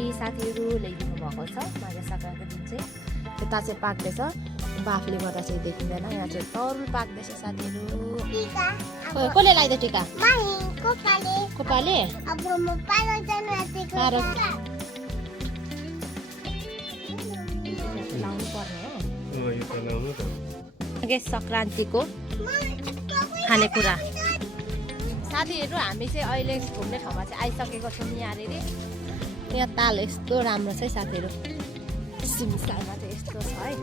रोटी साथीहरू ल्याइदिनु भएको छ माघे सङ्क्रान्तिको दिन चाहिँ। यता चाहिँ पाक्दैछ, बाफले गर्दा चाहिँ देखिँदैन। यहाँ चाहिँ तरुल पाक्दैछ साथीहरू। कसले लगाइदियो टिका? कोपाले लाउनु पर्ने हो माघे सङ्क्रान्तिको खानेकुरा। साथीहरू हामी चाहिँ अहिले घुम्ने ठाउँमा चाहिँ आइसकेको छौँ। यहाँनिर यहाँ ताल यस्तो राम्रो छ है साथीहरू, सिमसारमा चाहिँ यस्तो छ है।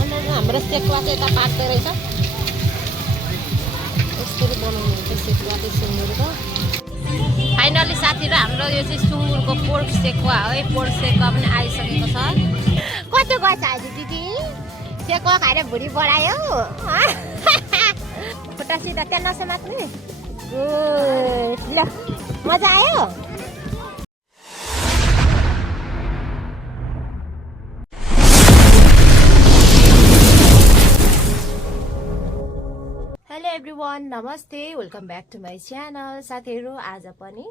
अनि हाम्रो सेकुवा चाहिँ यता पाक्दै रहेछ, यसरी बनाउनु हुन्छ सेकुवा चाहिँ सुँगुरको। फाइनली साथीहरू हाम्रो यो चाहिँ सुँगुरको पोर्क सेकुवा हो है। पोर्क सेकुवा पनि आइसकेको छ। कति गर्छ आज दिदी? सेकुवा खाएर भुँडी बढायो। खुट्टा सिधा त्यहाँ नसमात्नु। ल मजा आयो। हेलो एभ्रिवान, नमस्ते, welcome back to my channel. साथीहरू आज पनि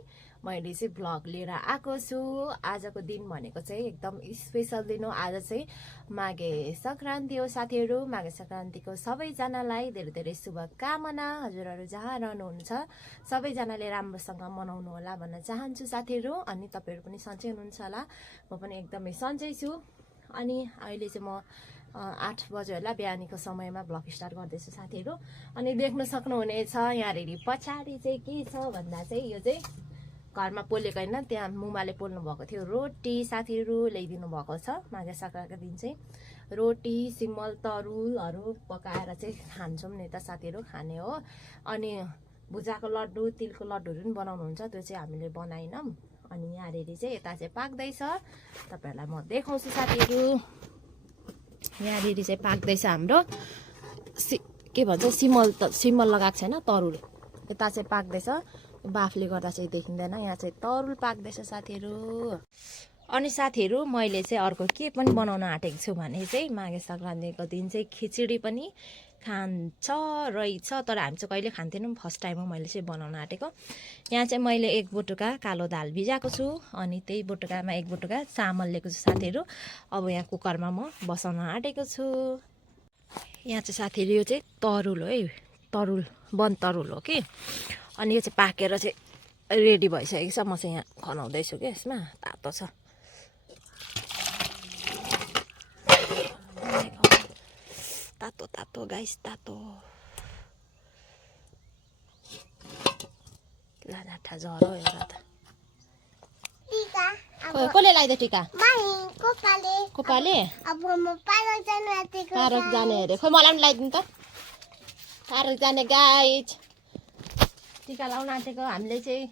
मैले चाहिँ भ्लग लिएर आएको छु। आजको दिन भनेको चाहिँ एकदम स्पेसल दिन हो। आज चाहिँ माघे सङ्क्रान्ति हो साथीहरू। माघे सङ्क्रान्तिको सबैजनालाई धेरै धेरै शुभकामना। हजुरहरू जहाँ रहनुहुन्छ सबैजनाले राम्रोसँग मनाउनु होला भन्न चाहन्छु साथीहरू। अनि तपाईँहरू पनि सन्चै हुनुहुन्छ होला, म पनि एकदमै सन्चै छु। अनि अहिले चाहिँ म 8 बजे होला बिहानीको समयमा भ्लग स्टार्ट गर्दैछु साथीहरू। अनि देख्न सक्नुहुनेछ यहाँनिर पछाडि चाहिँ के छ भन्दा चाहिँ यो चाहिँ घरमा पोलेको होइन, त्यहाँ मुमाले पोल्नु भएको थियो रोटी साथीहरू ल्याइदिनु भएको छ। माघे सङ्क्रान्तिको दिन चाहिँ रोटी सिमल तरुलहरू पकाएर चाहिँ खान्छौँ नि त साथीहरू, खाने हो। अनि भुजाको लड्डु तिलको लड्डुहरू पनि बनाउनुहुन्छ, त्यो चाहिँ हामीले बनाएनौँ। अनि यहाँनिर चाहिँ यता चाहिँ पाक्दैछ, तपाईँहरूलाई म देखाउँछु साथीहरू। यहाँनिर चाहिँ पाक्दैछ हाम्रो के भन्छ सिमल लगाएको छैन, तरुल। यता चाहिँ पाक्दैछ, बाफले गर्दा चाहिँ देखिँदैन। यहाँ चाहिँ तरुल पाक्दैछ साथीहरू। अनि साथीहरू मैले चाहिँ अर्को के पनि बनाउन आँटेको छु भने चाहिँ माघे सङ्क्रान्तिको दिन चाहिँ खिचडी पनि खान्छ रहेछ, तर हामी चाहिँ कहिले खान्थेनौँ। फर्स्ट टाइम हो मैले चाहिँ बनाउन आँटेको। यहाँ चाहिँ मैले 1 बटुका कालो दाल भिजाएको छु, अनि त्यही बटुकामा 1 बटुका चामल लिएको छु साथीहरू। अब यहाँ कुकरमा म बसाउन आँटेको छु। यहाँ चाहिँ साथीहरू यो चाहिँ तरुल हो है, तरुल वन तरुल हो कि। अनि यो चाहिँ पाकेर चाहिँ रेडी भइसकेको छ। म चाहिँ यहाँ खनाउँदैछु कि यसमा तातो छ। तातो तातो गाइस, तातो लाटा झरो एउटा त। कसले लगाइदियो टिका? कोपाले पार्क जाने अरे। खोइ मलाई पनि लगाइदिनु त, पार्क जाने गाइज। टिका लाउन आँटेको हामीले चाहिँ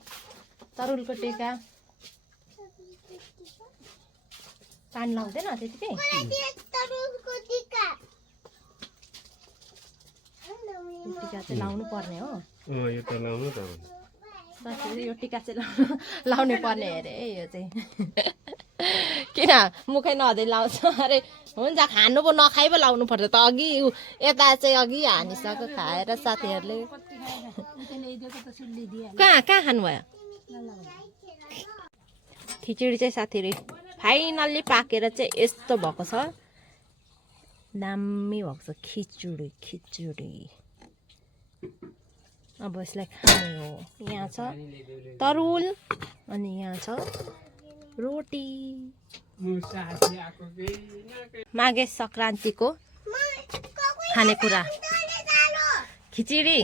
तरुलको टिका। पानी लाउँदैन त्यतिकै? टिका चाहिँ लाउनु पर्ने हो। यो त लाउनु त साथीहरू, यो टिका चाहिँ लाउनु पर्ने अरे यो चाहिँ। किन मुखै नहुँदै लाउँछ अरे? हुन्छ, खानु पो नखाइ पो लाउनु पर्छ त। अघि यता चाहिँ अघि हानिसक्यो खाएर साथीहरूले। कहाँ खानुभयो? खिचडी चाहिँ साथीहरू फाइनल्ली पाकेर चाहिँ यस्तो भएको छ, दामी भएको छ खिचडी। अब यसलाई खाने हो। यहाँ छ तरुल अनि यहाँ छ रोटी। माघे सङ्क्रान्तिको खानेकुरा खिचडी,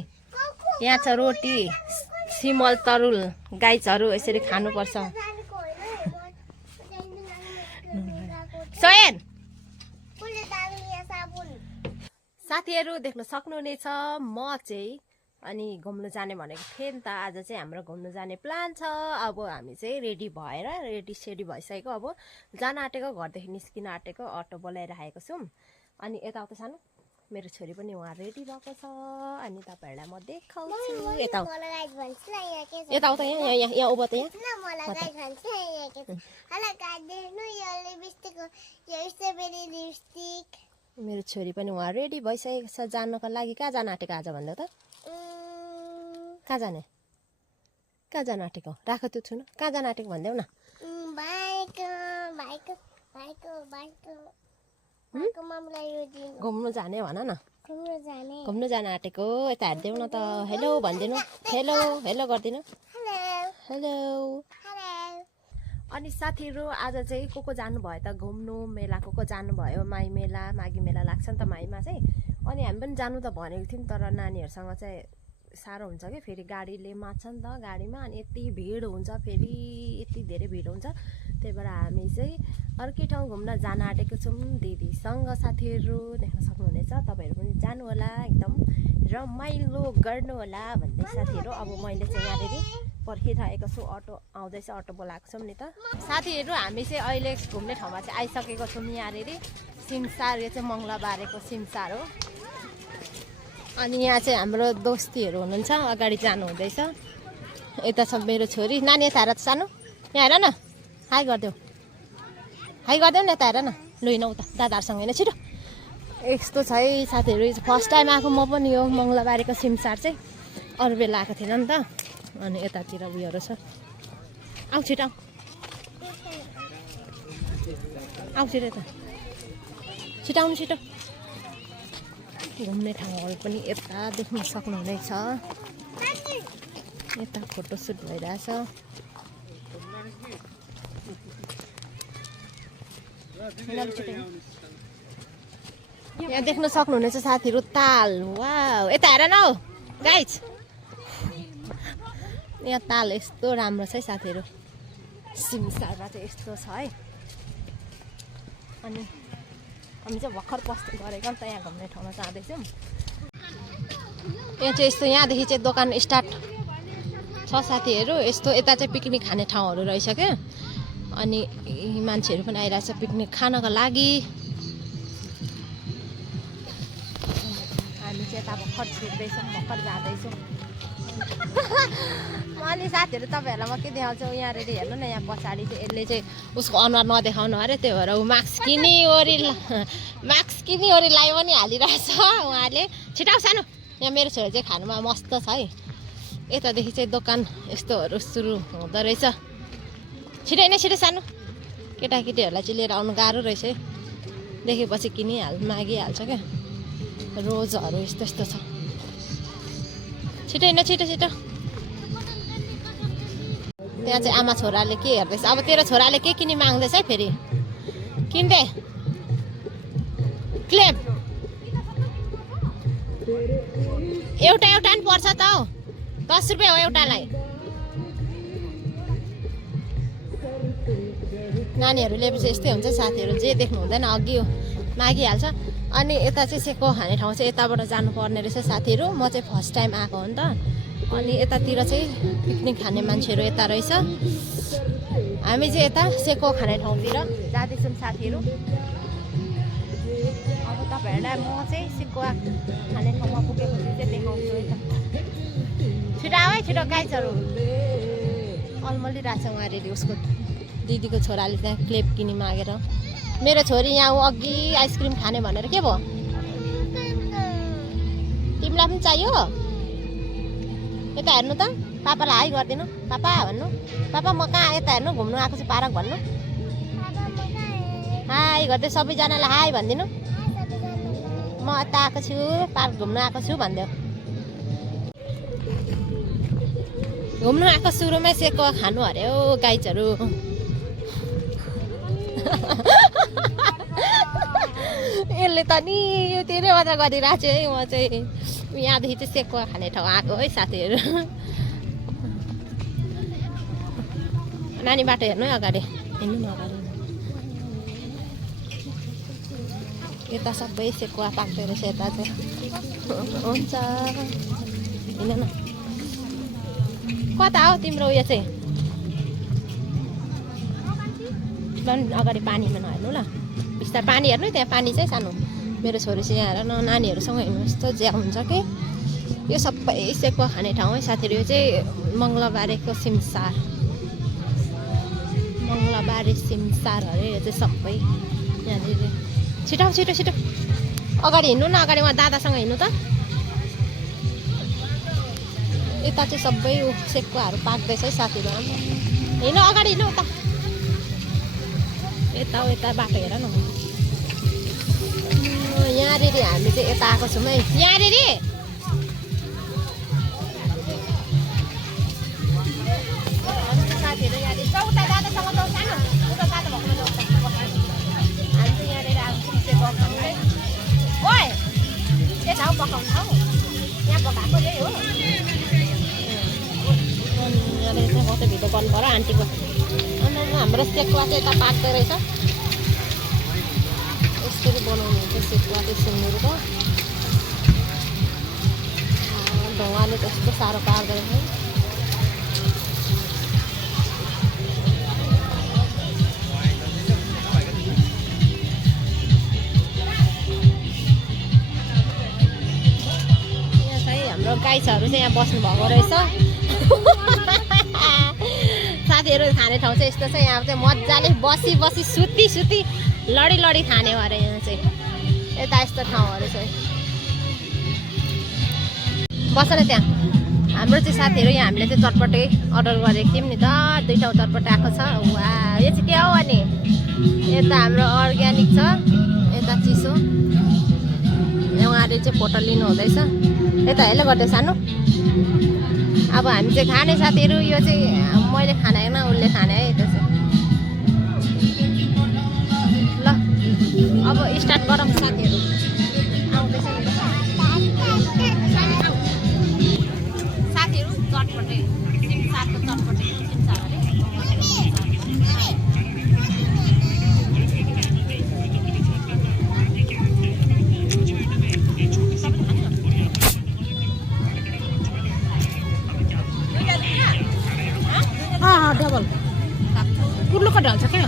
यहाँ छ रोटी सिमल तरुल। गाइजहरू यसरी खानुपर्छ। साथीहरू देख्न सक्नुहुनेछ म चाहिँ अनि घुम्नु जाने भनेको थिएँ नि त। आज चाहिँ हाम्रो घुम्नु जाने प्लान छ। अब हामी चाहिँ रेडी भएर रेडी भइसकेको, अब जान आँटेको, घरदेखि निस्किन आँटेको, अटो बोलाएर आएको छौँ। अनि यताउता सानो मेरो छोरी पनि उहाँ रेडी भएको छ। अनि तपाईँहरूलाई म देखाउँछु। यताउता यहाँ उभो त यहाँ। मेरो छोरी पनि उहाँ रेडी भइसकेको छ जानको लागि। कहाँ जान आँटेको आज भन्दा त? कहाँ जाने आँटेको? राख त्यो छुन। कहाँ जान आँटेको भन्देऊ न। घुम्नु जाने भन न घुम्नु जान आँटेको यता हेरिदेऊ न त हेलो भनिदिनु हेलो हेलो गरिदिनु हेलो अनि साथीहरू आज चाहिँ को जानुभयो त घुम्नु मेला को जानुभयो माई मेला माघी मेला लाग्छ नि त माईमा चाहिँ अनि हामी पनि जानु त भनेको थियौँ तर नानीहरूसँग चाहिँ साह्रो हुन्छ कि फेरि गाडीले मात्छ नि त गाडीमा अनि यति भिड हुन्छ फेरि यति धेरै भिड हुन्छ त्यही भएर हामी चाहिँ अर्कै ठाउँ घुम्न जान आँटेको छौँ दिदीसँग साथीहरू देख्न सक्नुहुनेछ तपाईँहरू पनि जानु होला एकदम रमाइलो गर्नु होला भन्दै साथीहरू अब मैले चाहिँ यहाँनिर पर्खिरहेको छु अटो आउँदैछ अटो बोलाएको छौँ नि त साथीहरू हामी चाहिँ अहिले घुम्ने ठाउँमा चाहिँ आइसकेको छौँ यहाँनिर सिमसार यो चाहिँ मङ्गलबारेको सिमसार हो अनि यहाँ चाहिँ हाम्रो दोस्तीहरू हुनुहुन्छ अगाडि जानु हुँदैछ यता छ मेरो छोरी नानी यता हेर त सानो यहाँ हेर न हाई गरिदेऊ न यता हेर न लु हिँडौँ त दादाहरूसँग होइन छिटो यस्तो छ है साथीहरू फर्स्ट टाइम आएको म पनि यो मङ्गलबारेको सिमसार चाहिँ अरू बेला आएको थिएन नि त अनि यतातिर उयोहरू छ आऊ छिटो आऊ छिटो यता छिटो आउनु छिटो घुम्ने ठाउँहरू पनि यता देख्न सक्नुहुनेछ यता फोटोसुट भइरहेछ यहाँ देख्न सक्नुहुनेछ साथीहरू ताल वाउ यता हेर न हौ गाइज यहाँ ताल यस्तो राम्रो छ है साथीहरू सिमसारमा चाहिँ यस्तो छ है अनि हामी चाहिँ भर्खर पस्दै गरेको नि त यहाँ घुम्ने ठाउँमा जाँदैछौँ यहाँ चाहिँ यस्तो यहाँदेखि चाहिँ दोकान स्टार्ट छ साथीहरू यस्तो यता चाहिँ पिकनिक खाने ठाउँहरू रहेछ क्या अनि मान्छेहरू पनि आइरहेछ पिकनिक खानको लागि हामी चाहिँ यता भर्खर छिर्दैछौँ भर्खर जाँदैछौँ अनि साथीहरू तपाईँहरूलाई म के देखाउँछु यहाँनिर हेर्नु न यहाँ पछाडि चाहिँ यसले चाहिँ उसको अनुहार नदेखाउनु अरे त्यो भएर ऊ मास्क किनिओरी लायो पनि हालिरहेछ उहाँले छिटाउ सानो यहाँ मेरो छोरी चाहिँ खानुमा मस्त छ है यतादेखि चाहिँ दोकान यस्तोहरू सुरु हुँदो रहेछ छिटै नै छिटो सानो केटाकेटीहरूलाई चाहिँ लिएर आउनु गाह्रो रहेछ है देखेपछि मागिहाल्छ क्या रोजहरू यस्तो यस्तो छ छिटै न छिटो त्यहाँ चाहिँ आमा छोराले के हेर्दैछ अब तेरो छोराले के किनी माग्दैछ है फेरि किन्दे क्लेप एउटा नि पर्छ त हौ 10 रुपियाँ हो एउटालाई नानीहरूले चाहिँ यस्तै हुन्छ साथीहरू जे देख्नु हुँदैन अघि मागिहाल्छ अनि यता चाहिँ सेको खाने ठाउँ चाहिँ यताबाट जानुपर्ने रहेछ साथीहरू म चाहिँ फर्स्ट टाइम आएको हो नि त अनि यतातिर चाहिँ पिकनिक खाने मान्छेहरू यता रहेछ हामी चाहिँ यता सेको खाने ठाउँतिर जाँदैछौँ साथीहरू अब तपाईँहरूलाई म चाहिँ सेको खाने ठाउँमा पुगेपछि चाहिँ देखाउँछु है त छिटो आऊ है छिटो गाइजहरू अल्मलिरहेछ उहाँले उसको दिदीको छोराले त्यहाँ क्लेप किनी मागेर मेरो छोरी यहाँ अघि आइसक्रिम खाने भनेर के भयो तिमीलाई पनि चाहियो यता हेर्नु त पापालाई हाई गरिदिनु पापा भन्नु पापा म कहाँ यता हेर्नु घुम्नु आएको छु पार्क भन्नु हाई गर्दै सबैजनालाई हाई भनिदिनु म यता आएको छु पार्क घुम्नु आएको छु भनिदेऊ घुम्नु आएको सुरुमै सेको खानु अरे हो गाइजहरू यसले त नि धेरै मात्र गरिरहेको छु है म चाहिँ यहाँदेखि चाहिँ सेकुवा खाने ठाउँ आएको है साथीहरू नानी बाटो हेर्नु है अगाडि हिँड्नु न अगाडि यता सबै सेकुवा पाक्दो रहेछ यता चाहिँ हुन्छ हिँड न कता हो तिम्रो उयो चाहिँ अगाडि पानीमा नहेर्नु ल बिस्तारै पानी हेर्नु त्यहाँ पानी चाहिँ सानो मेरो छोरी चाहिँ यहाँ हेर न नानीहरूसँग हिँड्नु यस्तो ज्या हुन्छ कि यो सबै सेकुवा खाने ठाउँ है साथीहरू यो चाहिँ मङ्गलबारेको सिमसार मङ्गलबारे सिमसार अरे यो चाहिँ सबै यहाँनिर छिटो अगाडि हिँड्नु न अगाडि उहाँ दादासँग हिँड्नु त यता चाहिँ सबै सेकुवाहरू पाक्दैछ है साथीहरू हिँड्नु अगाडि हिँड्नु यता बाटो हेर न यहाँनिर हामी चाहिँ यता आएको छौँ है यहाँनिर साथीहरू यहाँनिर उता दादासँग जाउँ सानो उता दादा भएको जाउँ हामी चाहिँ यहाँनिर आएको पकाउनु है ओए के ठाउँ पकाउनु हौ यहाँ पकाएको यही हो यहाँनिर चाहिँ कतै भिडियो गर्नु पर्यो आन्टीको अन्त हाम्रो सेकुवा चाहिँ यता पाक्दै रहेछ यसरी बनाउनु हुन्छ सेकुवा चाहिँ सुँगुर त ढुङ्गाले त्यस्तो साह्रो पार्दो रहेछ यहाँ चाहिँ हाम्रो गाईहरू चाहिँ यहाँ बस्नु भएको रहेछ साथीहरू खाने ठाउँ चाहिँ यस्तो छ यहाँ चाहिँ मजाले बसी बसी सुती सुती लडी लडी खाने अरे यहाँ चाहिँ यता यस्तो ठाउँहरू चाहिँ बस न त्यहाँ हाम्रो चाहिँ साथीहरू यहाँ हामीले चाहिँ चटपटे अर्डर गरेको थियौँ नि त दुईवटा चटपटे आएको छ वा यो चाहिँ के हो अनि यता हाम्रो अर्ग्यानिक छ यता चिसो उहाँले चाहिँ फोटो लिनु हुँदैछ यता हेलो गर्दै सानो अब हामी चाहिँ खाने साथीहरू यो चाहिँ मैले खाने होइन उसले खाने है यता चाहिँ ल अब स्टार्ट गरौँ साथीहरू आउँदैछ साथीहरू चटपटे सिमसारको चटपटे सिमसार अरे डबल कुर्लुको ढल्छ क्या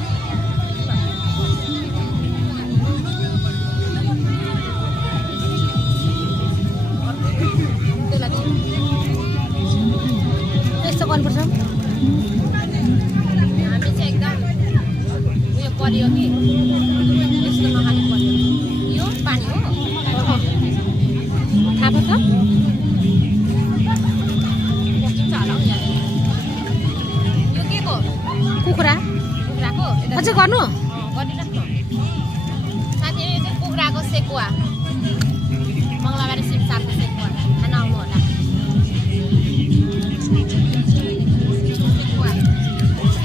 यस्तो गर्नुपर्छ हामी चाहिँ एकदम उयो पर्यो कि यस्तो नखानु पर्यो यो पानी हो थाहा पर्छ कुखुराको अझै गर्नु गरिराख्नु साथीहरू चाहिँ कुखुराको सेकुवा मङ्गलबारे सिमसारको सेकुवा खान आउनु होला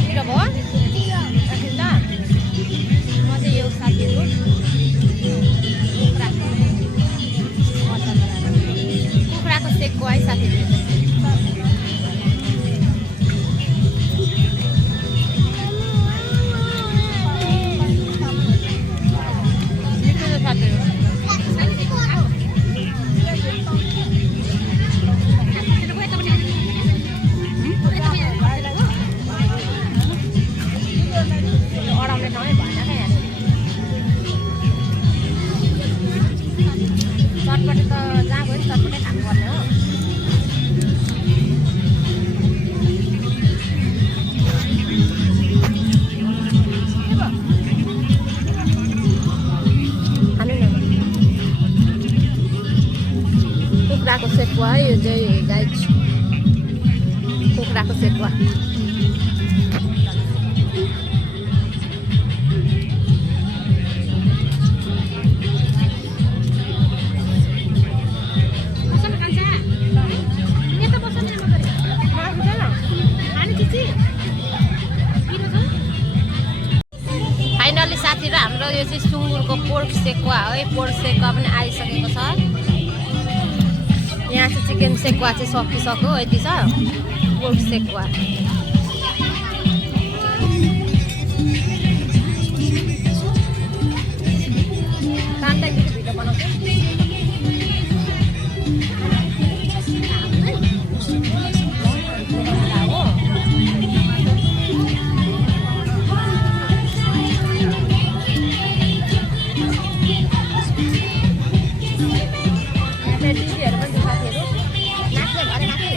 ढिलो भयो ल म चाहिँ यो साथीहरू कुखुराको सेकुवा है साथीहरू चटपटे त जहाँ गयो चटपटे खानुपर्ने हो कुखुराको सेकुवा है यो चाहिँ गाइड कुखुराको सेकुवा फाइनली साथीहरू हाम्रो यो चाहिँ सुँगुरको पोर्क सेकुवा है पोर्क सेकुवा पनि आइसकेको छ यहाँ चाहिँ चिकन सेकुवा चाहिँ सकिसक्यो यति छ पोर्क सेकुवा भिडियो बनाउँछु दिदीहरू पनि साथीहरू नाच्ने भरे नाच्ने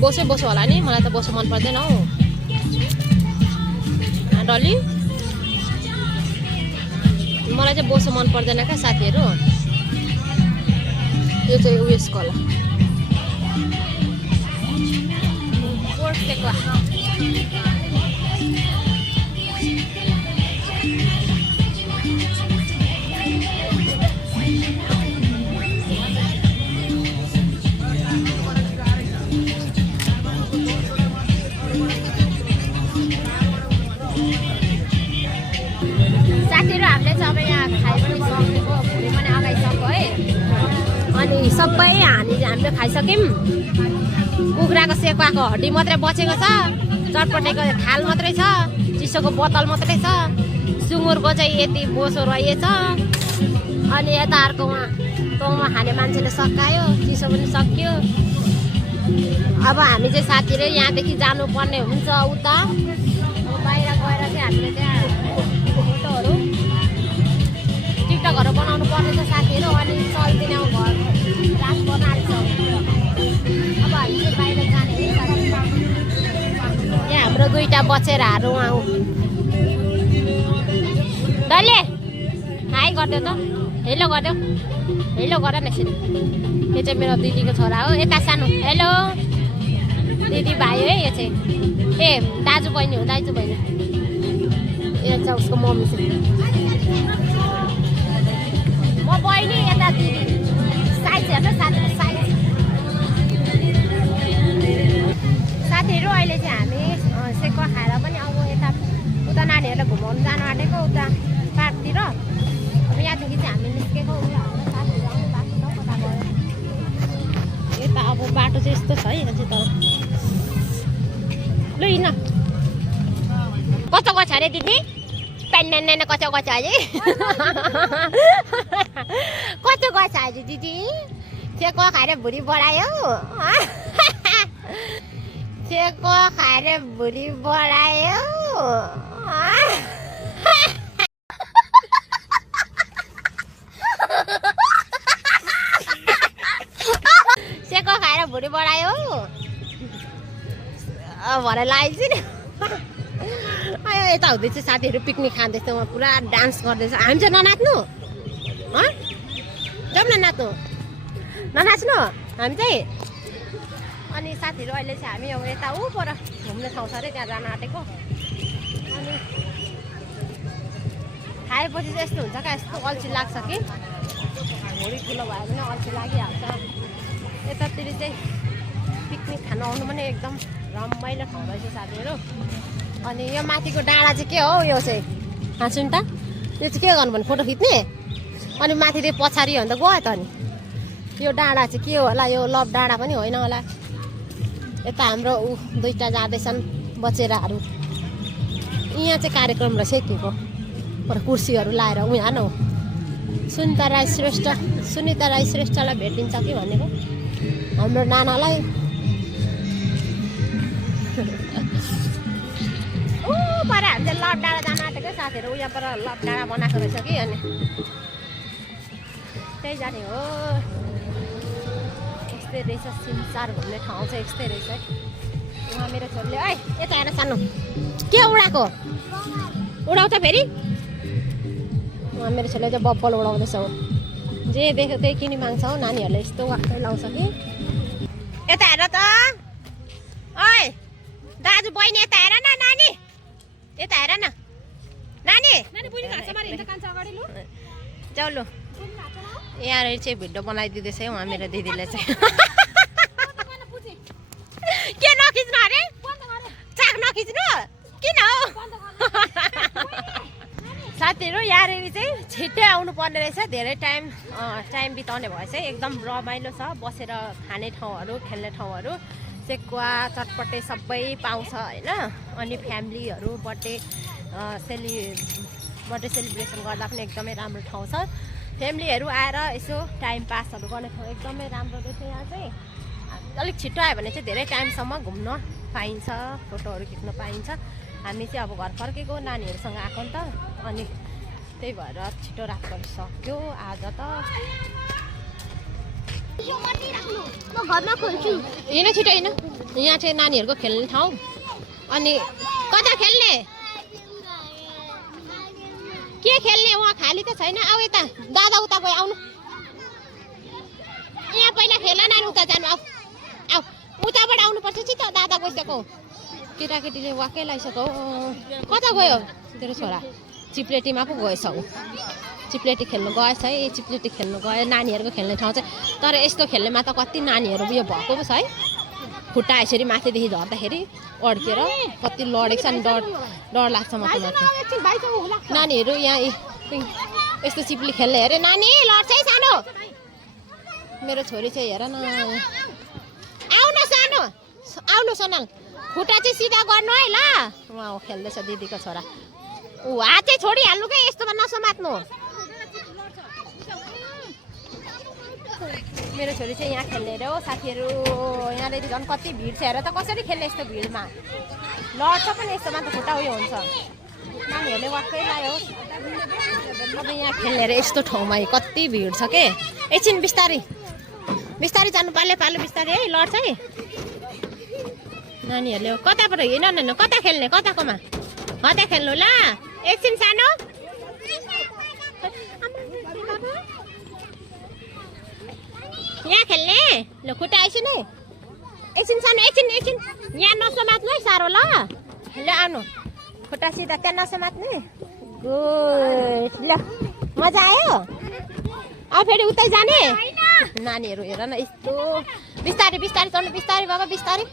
बोसो बोसो होला नि मलाई त बोसो मन पर्दैन हौ डली मलाई चाहिँ बोसो मन पर्दैन क्या साथीहरू यो चाहिँ उयसको होला पोर्कको साथीहरू हामीले चाहिँ अब यहाँ खाइ पनि सकेको भुँडी पनि अगाइसक्यो है अनि सबै हामीले खाइसक्यौँ कुखुराको सेकुवाको हड्डी मात्रै बचेको छ चटपटेको थाल मात्रै छ चिसोको बोतल मात्रै छ सुँगुरको चाहिँ यति बोसो रहेछ अनि यता अर्कोमा तँमा खाने मान्छेले सकायो चिसो पनि सक्यो अब हामी चाहिँ साथीहरू यहाँदेखि जानुपर्ने हुन्छ उता बाहिर गएर चाहिँ हामीले त्यहाँ फोटोहरू टिकटकहरू बनाउनु पर्ने छ साथीहरू अनि चल्दिने घर रात बनाएको छ अब हामी चाहिँ बाहिर जाने यहाँ हाम्रो दुईवटा बचेराहरू आऊ डल्ले हाई गरिदेऊ त हेलो गरिदेऊ हेलो गर न यसरी यो चाहिँ मेरो दिदीको छोरा हो यता सानो हेलो दिदी भाइ है यो चाहिँ ए दाजु बहिनी हो दाजु बहिनी यो चाहिँ उसको मम्मी चाहिँ म बहिनी यता दिदी साइज हेर्नु साथीहरू साइज साथीहरू अहिले चाहिँ हामी सेकुवा खाएर पनि अब यता उता नानीहरूलाई घुमाउनु जानु आँटेको उता पार्कतिर अब यहाँदेखि चाहिँ हामी निस्केको साथीहरू आउनु भएको छ कता गयो यता अब बाटो चाहिँ यस्तो छ है यहाँ चाहिँ तर ल हिँड्न कस्तो गछ अरे दिदी पेन्डेन कस्तो गछ अरे कस्तो गछ अरे दिदी सेकुवा खाएर भुँडी बढायो सेकुवा खाएर भुँडी बढायो सेकुवा खाएर भुँडी बढायो भरे लागेको छु नि यता हुँदैछ साथीहरू पिकनिक खाँदैछ उहाँ पुरा डान्स गर्दैछ हामी चाहिँ ननाच्नु जाउँ न नाच्नु ननाच्नु हामी चाहिँ अनि साथीहरू अहिले चाहिँ हामी अब यता ऊ पर घुम्ने ठाउँ छ अरे त्यहाँ जान आँटेको अनि खाएपछि चाहिँ यस्तो हुन्छ क्या यस्तो अल्छी लाग्छ कि भुँडी ठुलो भयो भने अल्छी लागिहाल्छ यतातिर चाहिँ पिकनिक खानु आउनु पनि एकदम रमाइलो ठाउँ रहेछ साथीहरू अनि यो माथिको डाँडा चाहिँ के हो यो चाहिँ सुन त यो चाहिँ के गर्नु भने फोटो खिच्ने अनि माथि त्यो पछाडि हो भने त गयो त नि यो डाँडा चाहिँ के होला यो लभ डाँडा पनि होइन होला यता हाम्रो ऊ दुईवटा जाँदैछन् बचेराहरू यहाँ चाहिँ कार्यक्रम रहेछ के को पर कुर्सीहरू लाएर उहाँ न सुनिता राई श्रेष्ठलाई भेटिन्छ कि भनेको हाम्रो नानालाई पर हामीले लभ डाँडा जान आँटेको साथीहरू उहाँ पर लभ डाँडा बनाएको रहेछ कि अनि त्यही जाने हो यस्तै रहेछ सिमसार घुम्ने ठाउँ चाहिँ यस्तै रहेछ है उहाँ मेरो छोरीले है यता हेर सानो के उडाएको उडाउँछ फेरि उहाँ मेरो छोरीले चाहिँ बब्बल उडाउँदैछ हो जे देख्यो त्यही किनी माग्छ हौ नानीहरूले यस्तो वाक्कै लाउँछ कि यता हेर त ओइ दाजु बहिनी यता हेर न नानी यता हेर न नानी जाऊ लु यहाँ चाहिँ भिडियो बनाइदिँदैछ है उहाँ मेरो दिदीले चाहिँ के नखिच्नु अरे चाक नखिच्नु किन हौ साथीहरू यहाँनिर चाहिँ छिट्टै आउनु पर्ने रहेछ धेरै टाइम बिताउने भएछ एकदम रमाइलो छ बसेर खाने ठाउँहरू खेल्ने ठाउँहरू सेकुवा चटपटे सबै पाउँछ होइन अनि फ्यामिलीहरू बर्थडे सेलिब्रेसन गर्दा पनि एकदमै राम्रो ठाउँ छ फ्यामिलीहरू आएर यसो टाइम पासहरू गर्ने ठाउँ एकदमै राम्रो रहेछ यहाँ चाहिँ अलिक छिट्टो आयो भने चाहिँ धेरै टाइमसम्म घुम्न पाइन्छ फोटोहरू खिच्न पाइन्छ हामी चाहिँ अब घर फर्केको नानीहरूसँग आएको नि त अनि त्यही भएर छिटो रात गरिसक्यो आज त म घरमा खोल्छु हिँड छिटो हिँड यहाँ चाहिँ नानीहरूको खेल्ने ठाउँ। अनि कता खेल्ने के खेल्ने वहाँ खाली त छैन। आऊ यता दादा उता गयो आउनु। यहाँ पहिला खेल नानी उता जानु। आऊ आऊ उताबाट आउनुपर्छ कि त दादा गइसक्यो। केटाकेटीले वाक्कै लगाइसक्यो। कता गयो तेरो छोरा? चिप्लेटीमा पो गएछ ऊ। चिप्लेटी खेल्नु गएछ है। चिप्लेटी खेल्नु गयो। नानीहरूको खेल्ने ठाउँ चाहिँ तर यस्तो खेल्नेमा त कति नानीहरू उयो भएको पो छ है। खुट्टा यसरी माथिदेखि झर्दाखेरि अड्केर कति लडेको छ। अनि डर लाग्छ म त माथि। नानीहरू यहाँ यस्तो चिप्ली खेल्ने हेरे नानी लड्छ है सानो। मेरो छोरी चाहिँ हेर न। आउन सानो आउनु सोनल खुट्टा चाहिँ सिधा गर्नु है ल। उहाँ खेल्दैछ दिदीको छोरा। ऊ हात चाहिँ छोडिहाल्नु क्या यस्तोमा नसमात्नु। मेरो छोरी चाहिँ यहाँ खेल्ने अरे हो साथीहरू। यहाँनिर झन् कति भिड छ हेर त कसरी खेल्ने यस्तो भिडमा। लड्छ पनि यस्तोमा त खुट्टा उयो हुन्छ। नानीहरूले वाक्कै लायो। अब यहाँ खेल्ने अरे यस्तो ठाउँमा कति भिड छ के। एकछिन बिस्तारै बिस्तारै जानु पाले बिस्तारै है लड्छ है। नानीहरूले कताबाट हिँड्न कता खेल्ने कताकोमा कता खेल्नु ल। एकछिन सानो यहाँ खेल्ने ल खुट्टा एकछिन है। एकछिन सानो एकछिन यहाँ नसमात्नु है साह्रो ल। ल आउनु खुट्टा सिधा त्यहाँ नसमात्नु। गुड ल मजा आयो। अब फेरि उतै जाने। नानीहरू हेर न यस्तो बिस्तारै बिस्तारै चढ्नु। बिस्तारै बाबा बिस्तारै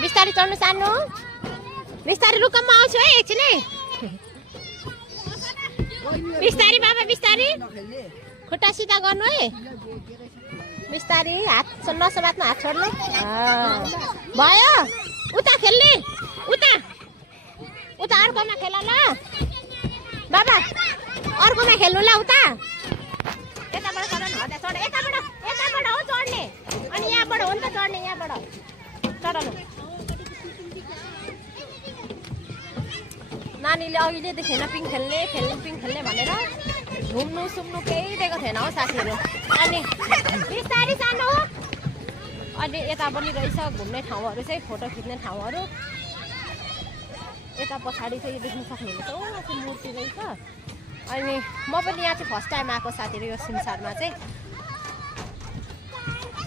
बिस्तारै चढ्नु सानो। बिस्तारै रुकममा आउँछु है एकछिन है। बिस्तारै बाबा बिस्तारै खुट्टा सिधा गर्नु है। बिस्तारै हात नसमात्नु हात छोड्नु। भयो उता खेल्ने उता उता अर्कोमा खेल ल बाबा अर्कोमा खेल्नु ल उता। यताबाट चढ चढ यताबाट हो चढ्ने। अनि यहाँबाट हो नि त चढ्ने यहाँबाट चढ्नु। नानीले अघिल्यैदेखि पिङ खेल्ने भनेर घुम्नु सुम्नु केही दिएको थिएन हो साथीहरू। अनि बिस्तारै सानो। अनि यता पनि रहेछ घुम्ने ठाउँहरू चाहिँ फोटो खिच्ने ठाउँहरू। यता पछाडि चाहिँ देख्न सक्नुहुन्छ ओ माथि मूर्ति रहेछ। अनि म पनि यहाँ चाहिँ फर्स्ट टाइम आएको साथीहरू यो सिमसारमा चाहिँ।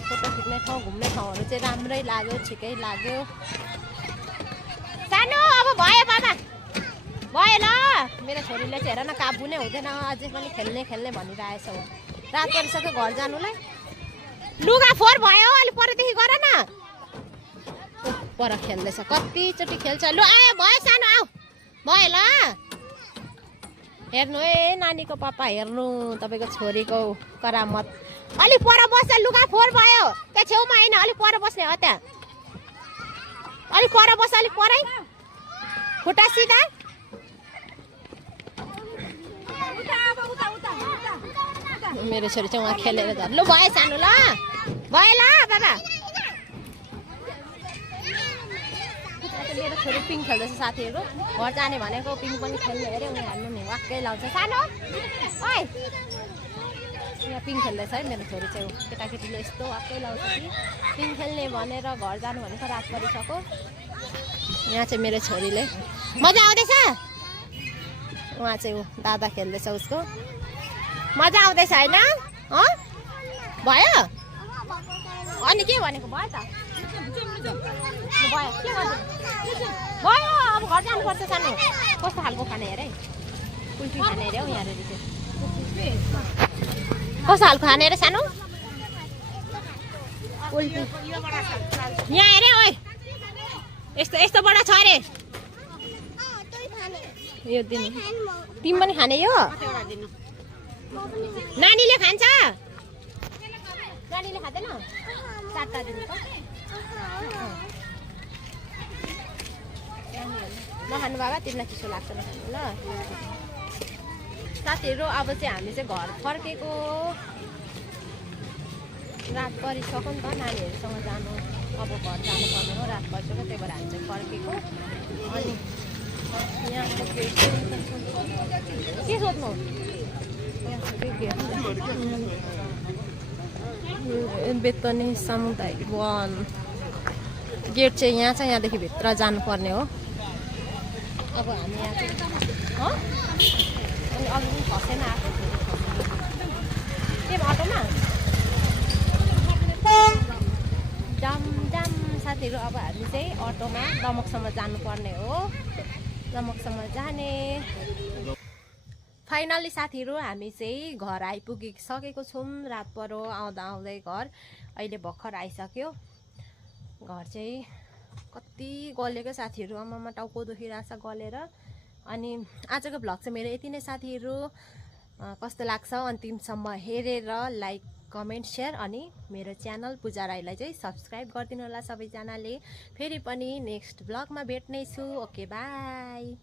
फोटो खिच्ने ठाउँ घुम्ने ठाउँहरू चाहिँ राम्रै लाग्यो ठिकै लाग्यो। सानो अब भयो बाबा भयो ल। मेरो छोरीले चाहिँ हेर न काबु नै हुँदैन अझै पनि खेल्ने भनिरहेछ। रात परिसक्यो घर जानुलाई। लुगा फोहोर भयो अलि परदेखि गर न। पर खेल्दैछ कतिचोटि खेल्छ। लु आयो भयो सानो आऊ भयो ल। हेर्नु है नानीको पापा हेर्नु तपाईँको छोरीको करामत। अलिक पर बस्छ लुगा फोहोर भयो त्यहाँ छेउमा होइन अलिक पर बस्ने हो। त्यहाँ अलिक पर बस्छ अलिक परै खुट्टा सिधा। मेरो छोरी चाहिँ उहाँ खेलेर झन्। लु भयो सानो ल भयो ल बाबा। मेरो छोरी पिङ खेल्दैछ साथीहरू। घर जाने भनेको पिङ पनि खेल्ने अरे उनीहरू हाल्नु नि वाक्कै लाउँछ। सानो ओइ यहाँ पिङ खेल्दैछ है मेरो छोरी चाहिँ। केटाकेटीले यस्तो वाक्कै लाउँछ कि पिङ खेल्ने भनेर घर जानु भनेको रात परिसक्यो। यहाँ चाहिँ मेरो छोरीले मजा आउँदैछ। उहाँ चाहिँ दादा खेल्दैछ उसको मजा आउँदैछ होइन भयो। अनि के भनेको भयो त भयो के गर्नु भयो। अब घर जानुपर्छ सानो। कस्तो खालको खाने हेरे कुल्फी खाने अरे हौ यहाँनिर चाहिँ। कस्तो खालको खाने अरे सानो कुल्फी यहाँ हेरे ओइ यस्तो यस्तो बडा छ अरे। यो दिनु तिमी पनि खाने यो नानीले खान्छ। नानीले खाँदैन चारवटा दिनु त। नखानु बाबा तिमीलाई चिसो लाग्छ नखानु ल। साथीहरू अब चाहिँ हामी चाहिँ घर फर्केको। रात परिसक्यो नि त नानीहरूसँग जानु। अब घर जानुपर्ने हो रात परिसक्यो त्यही भएर हामी चाहिँ फर्केको। अनि यहाँको के सोध्नु बेतनी सामुदायिक वन गेट चाहिँ यहाँ छ, यहाँदेखि भित्र जानुपर्ने हो। अब हामी यहाँ चाहिँ अनि अघि पनि खसेन आएको के बाटोमा जाम जाम साथीहरू। अब हामी चाहिँ अटोमा दमकसम्म जानुपर्ने हो, दमकसम्म जाने। फाइनली साथीहरू हामी चाहिँ घर आइपुगिसकेको छौँ। रात परो आउँदा आउँदै घर अहिले भर्खर आइसक्यो। घर चाहिँ कति गलेको साथीहरू, आमामा टाउको दुखिरहेछ गलेर। अनि आजको भ्लग चाहिँ मेरो यति नै साथीहरू। कस्तो लाग्छ अन्तिमसम्म हेरेर लाइक कमेन्ट सेयर अनि मेरो च्यानल पूजा राईलाई चाहिँ सब्सक्राइब गरिदिनु होला सबैजनाले। फेरि पनि नेक्स्ट भ्लगमा भेट्नेछु। Okay by.